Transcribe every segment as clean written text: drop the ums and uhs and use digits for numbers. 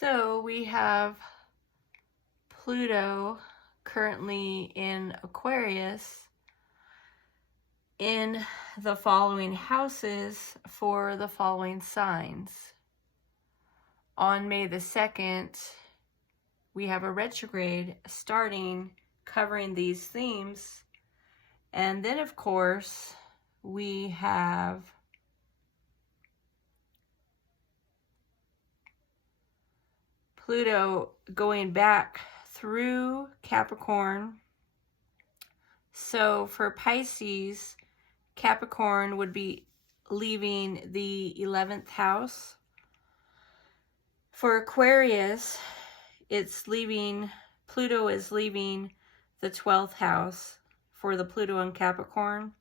So we have Pluto currently in Aquarius in the following houses for the following signs. On May the 2nd, we have a retrograde starting, covering these themes. And then, of course, we have Pluto going back through Capricorn. So for Pisces, Capricorn would be leaving the 11th house. For Aquarius, Pluto is leaving the 12th house for the Pluto and Capricorn.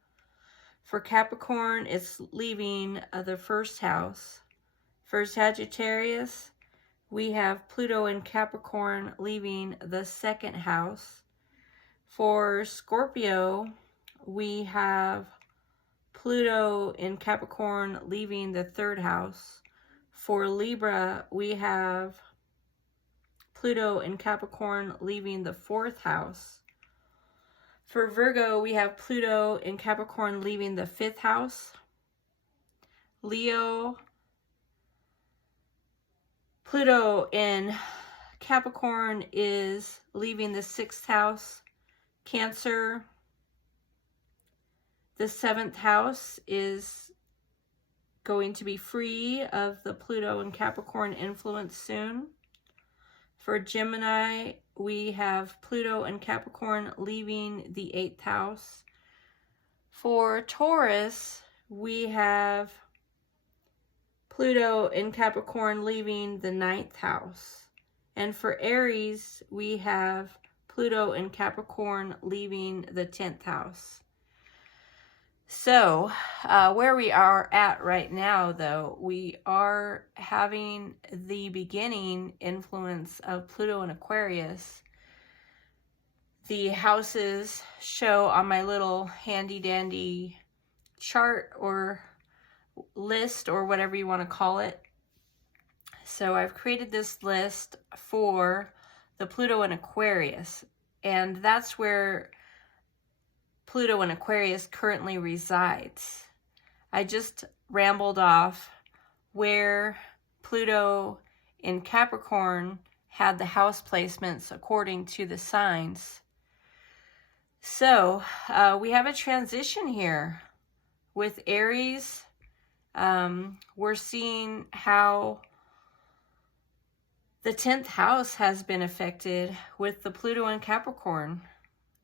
For Capricorn, it's leaving the first house. For Sagittarius, we have Pluto and Capricorn leaving the second house. For Scorpio, we have Pluto in Capricorn leaving the third house. For Libra, we have Pluto in Capricorn leaving the fourth house. For Virgo, we have Pluto in Capricorn leaving the fifth house. Leo, Pluto in Capricorn is leaving the sixth house. Cancer, the seventh house is going to be free of the Pluto and Capricorn influence soon. For Gemini, we have Pluto and Capricorn leaving the 8th house. For Taurus, we have Pluto in Capricorn leaving the 9th house. And for Aries, we have Pluto in Capricorn leaving the 10th house. So, where we are at right now, though, we are having the beginning influence of Pluto and Aquarius. The houses show on my little handy-dandy chart or list or whatever you want to call it. So I've created this list for the Pluto and Aquarius, and that's where Pluto in Aquarius currently resides. I just rambled off where Pluto in Capricorn had the house placements according to the signs. So we have a transition here with Aries. We're seeing how the 10th house has been affected with the Pluto in Capricorn.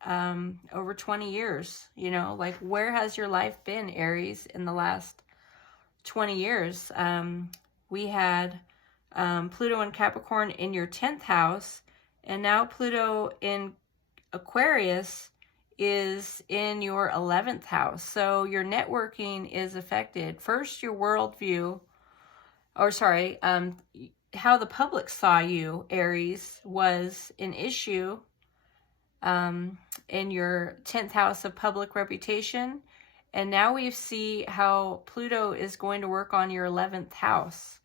Over 20 years, like where has your life been, Aries, in the last 20 years? We had Pluto in Capricorn in your 10th house, and now Pluto in Aquarius is in your 11th house. So your networking is affected. First, your worldview, how the public saw you, Aries, was an issue. In your 10th house of public reputation. And now we see how Pluto is going to work on your 11th house.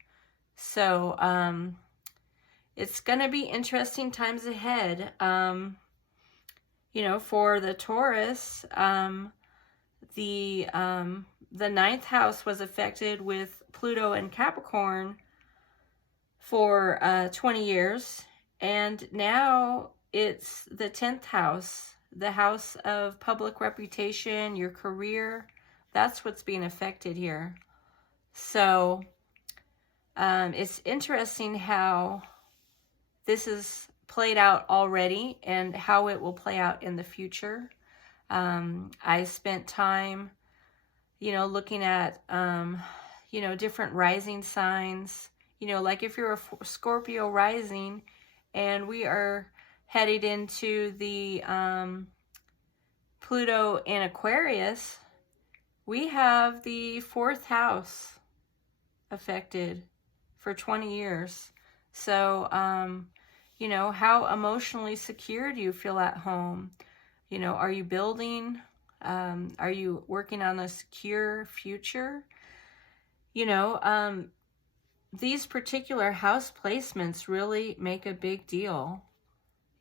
So, it's going to be interesting times ahead. For the Taurus, the 9th house was affected with Pluto and Capricorn for 20 years. And now it's the 10th house, the house of public reputation, your career. That's what's being affected here. So it's interesting how this is played out already and how it will play out in the future. I spent time, looking at, different rising signs. Like if you're a Scorpio rising, and we are headed into the Pluto in Aquarius, we have the 4th house affected for 20 years. So, how emotionally secure do you feel at home? Are you building? Are you working on a secure future? these particular house placements really make a big deal.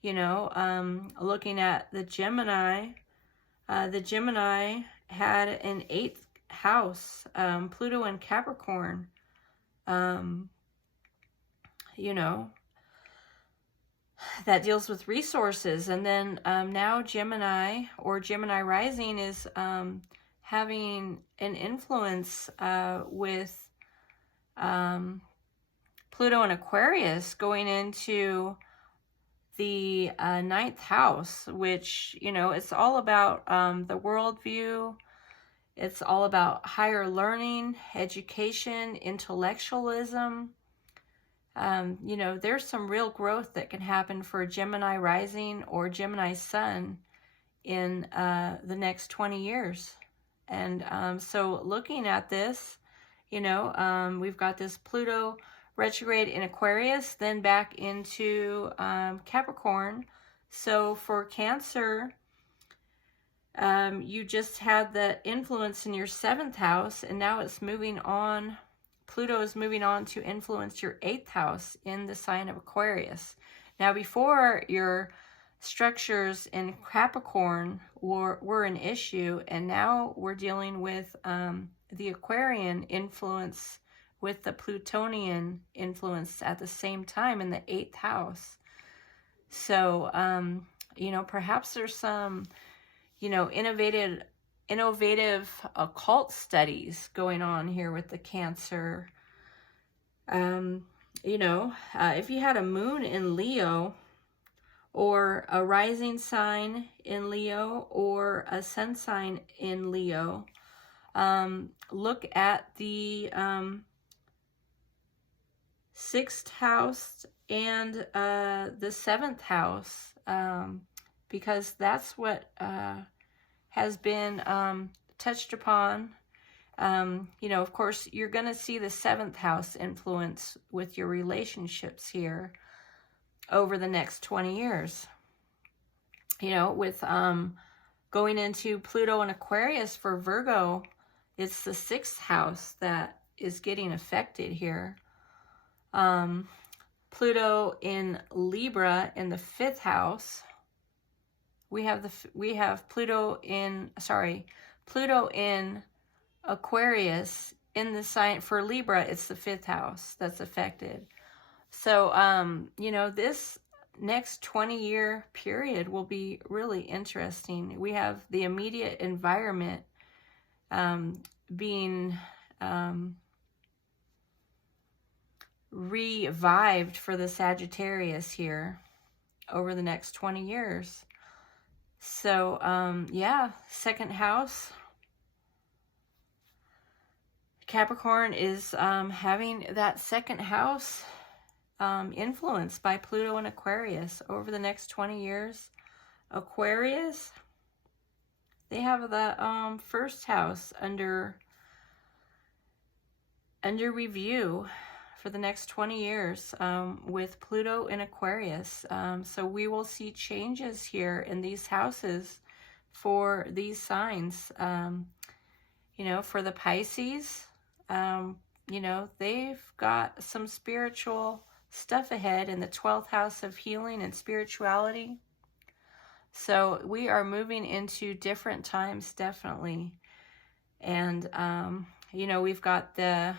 You know, looking at the Gemini had an 8th house, Pluto and Capricorn. You know, that deals with resources. And then now Gemini or Gemini rising is having an influence with Pluto and Aquarius going into the 9th house, which, you know, it's all about the worldview. It's all about higher learning, education, intellectualism. You know, there's some real growth that can happen for Gemini rising or Gemini sun in the next 20 years. And so looking at this, you know, we've got this Pluto retrograde in Aquarius, then back into Capricorn. So for Cancer, you just had the influence in your 7th house, and now it's moving on. Pluto is moving on to influence your 8th house in the sign of Aquarius. Now, before, your structures in Capricorn were an issue, and now we're dealing with the Aquarian influence with the Plutonian influence at the same time in the 8th house. So, you know, perhaps there's some, you know, innovative occult studies going on here with the Cancer. You know, if you had a moon in Leo, or a rising sign in Leo, or a sun sign in Leo, look at the 6th house and the 7th house, because that's what has been touched upon. You know, of course, you're going to see the 7th house influence with your relationships here over the next 20 years. You know, with going into Pluto and Aquarius for Virgo, it's the 6th house that is getting affected here. Pluto in Libra in the 5th house. We have Pluto in Aquarius in the sign for Libra. It's the 5th house that's affected. So you know, this next 20-year period will be really interesting. We have the immediate environment being revived for the Sagittarius here over the next 20 years. So yeah, 2nd house, Capricorn is having that 2nd house influenced by Pluto and Aquarius over the next 20 years. Aquarius, they have the 1st house under review for the next 20 years with Pluto in Aquarius. So we will see changes here in these houses for these signs. You know, for the Pisces, you know, they've got some spiritual stuff ahead in the 12th house of healing and spirituality. So we are moving into different times, definitely. And, you know, we've got the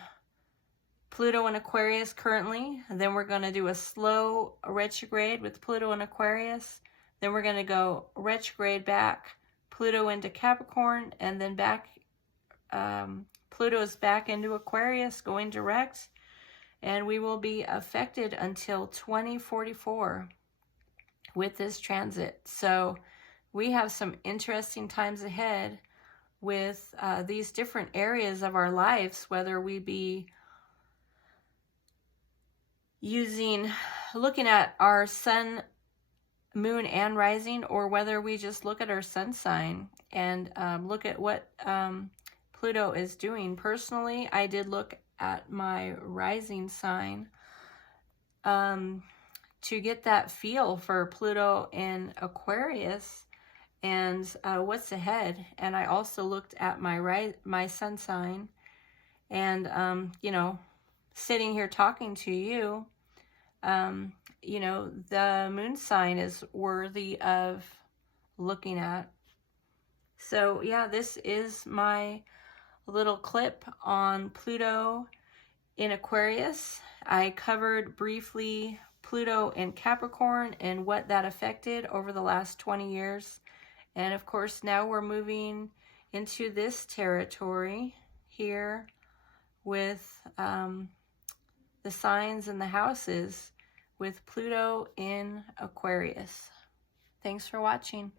Pluto in Aquarius currently. And then we're going to do a slow retrograde with Pluto in Aquarius. Then we're going to go retrograde back, Pluto into Capricorn, and then back, Pluto's back into Aquarius, going direct. And we will be affected until 2044 with this transit. So we have some interesting times ahead with these different areas of our lives, whether we be looking at our sun, moon, and rising, or whether we just look at our sun sign and look at what Pluto is doing. Personally, I did look at my rising sign to get that feel for Pluto in Aquarius and what's ahead. And I also looked at my sun sign and, you know, sitting here talking to you, you know, the moon sign is worthy of looking at. So yeah, this is my little clip on Pluto in Aquarius. I covered briefly Pluto in Capricorn and what that affected over the last 20 years. And of course, now we're moving into this territory here with the signs and the houses with Pluto in Aquarius. Thanks for watching.